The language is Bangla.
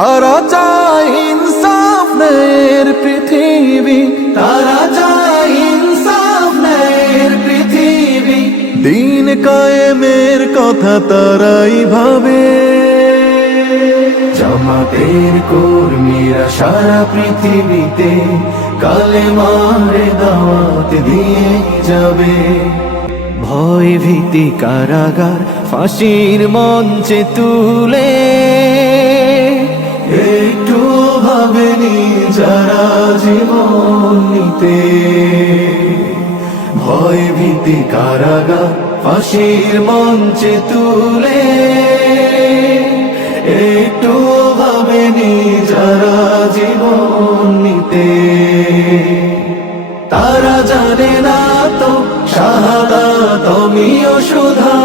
তারা চায় ইনসাফ পৃথিবী। তারা যায় ইনসাফ পৃথিবী। দিন কায়েমের কথা তারাই ভাবে। জামাতের কর্মীরা সারা পৃথিবীতে কালে মারে দাওয়াত দিয়ে যাবে। ভয় ভীতি কারাগার, ফাঁসির মঞ্চে তুলে সারা জীবন নিতে ভয় ভীতি কারাগা ফাঁসির মঞ্চে তুলে, একটু ভাবেনি যারা জীবন নিতে। তারা জানে না তো সাহা তুমিও শুধা